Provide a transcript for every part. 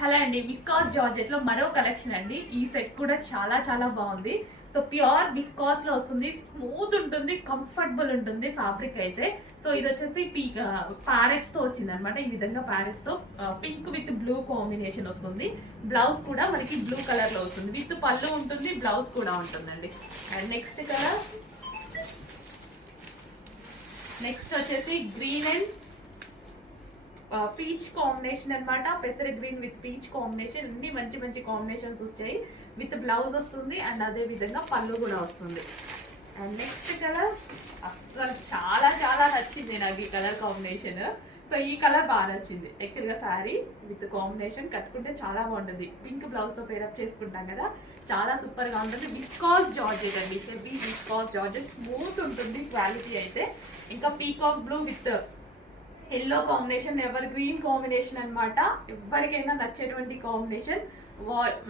Hello అండి, viscous georgette లో మరో కలెక్షన్ అండి. ఈ సెట్ కూడా చాలా చాలా బాగుంది. సో ప్యూర్ విస్కాస్ లో వస్తుంది, స్మూత్ ఉంటుంది, కంఫర్టబుల్ ఉంటుంది ఫ్యాబ్రిక్ అయితే. సో ఇది వచ్చేసి ప్యారెట్స్ తో వచ్చింది అనమాట. ఈ విధంగా ప్యారెట్స్ తో పింక్ విత్ బ్లూ కాంబినేషన్ వస్తుంది. బ్లౌజ్ కూడా మనకి బ్లూ కలర్ లో వస్తుంది, విత్ పళ్ళు ఉంటుంది, బ్లౌజ్ కూడా ఉంటుందండి. అండ్ నెక్స్ట్ వచ్చేసి గ్రీన్ అండ్ పీచ్ కాంబినేషన్ అనమాట. పెసర గ్రీన్ విత్ పీచ్ కాంబినేషన్, అన్ని మంచి మంచి కాంబినేషన్స్ వచ్చాయి. విత్ బ్లౌజ్ వస్తుంది అండ్ అదే విధంగా పళ్ళు కూడా వస్తుంది. అండ్ నెక్స్ట్ కలర్ అసలు చాలా చాలా నచ్చింది నాకు ఈ కలర్ కాంబినేషన్. సో ఈ కలర్ బాగా నచ్చింది యాక్చువల్గా. శారీ విత్ కాంబినేషన్ కట్టుకుంటే చాలా బాగుంటుంది. పింక్ బ్లౌజ్తో పేరప్ చేసుకుంటాం కదా, చాలా సూపర్గా ఉంటుంది. విస్కాస్ జార్జెట్ అండి, హెవీ విస్కాస్ జార్జెట్, స్మూత్ ఉంటుంది క్వాలిటీ అయితే. ఇంకా peacock blue with yellow combination, ever green combination అనమాట. ఎవరికైనా నచ్చేటువంటి కాంబినేషన్.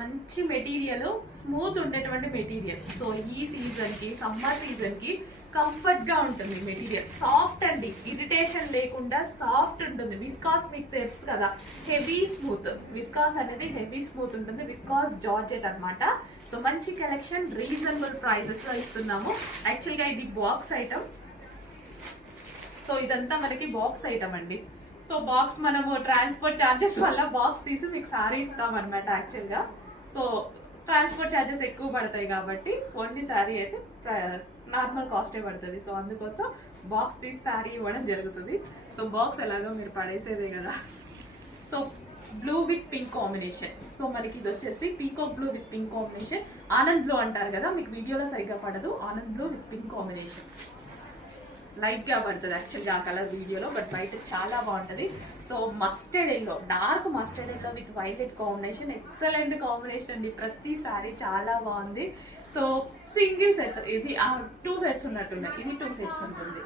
మంచి మెటీరియల్, స్మూత్ ఉండేటువంటి మెటీరియల్. సో ఈ సీజన్కి, సమ్మర్ సీజన్కి కంఫర్ట్గా ఉంటుంది మెటీరియల్. సాఫ్ట్ అండి, ఇరిటేషన్ లేకుండా సాఫ్ట్ ఉంటుంది. విస్కాస్ మీకు తెలుసు కదా, హెవీ స్మూత్. విస్కాస్ అనేది హెవీ స్మూత్ ఉంటుంది. విస్కాస్ జార్జెట్ అనమాట. సో మంచి కలెక్షన్, రీజనబుల్ ప్రైజెస్లో ఇస్తున్నాము. యాక్చువల్గా ఇది బాక్స్ ఐటమ్. సో ఇదంతా మనకి బాక్స్ ఐటమ్ అండి. సో బాక్స్ మనము ట్రాన్స్పోర్ట్ ఛార్జెస్ వల్ల బాక్స్ తీసి మీకు శారీ ఇస్తాం అనమాట యాక్చువల్గా. సో ట్రాన్స్పోర్ట్ ఛార్జెస్ ఎక్కువ పడతాయి కాబట్టి ఓన్లీ శారీ అయితే నార్మల్ కాస్టే పడుతుంది. సో అందుకోసం బాక్స్ తీసి శారీ ఇవ్వడం జరుగుతుంది. సో బాక్స్ ఎలాగో మీరు పడేసేదే కదా. So blue with pink combination. So మనకి ఇది వచ్చేసి peacock blue with pink combination. Anand blue అంటారు కదా, మీకు వీడియోలో సరిగ్గా పడదు. Anand blue with pink combination లైట్గా పడుతుంది యాక్చువల్గా ఆ కలర్ వీడియోలో, బట్ బయట చాలా బాగుంటుంది. So mustard yellow, dark mustard yellow with violet combination, excellent combination అండి. ప్రతి సారీ చాలా బాగుంది. సో సింగిల్ సెట్స్, ఇది 2 సెట్స్ ఉన్నట్టున్నాయి, ఇది 2 సెట్స్ ఉంటుంది.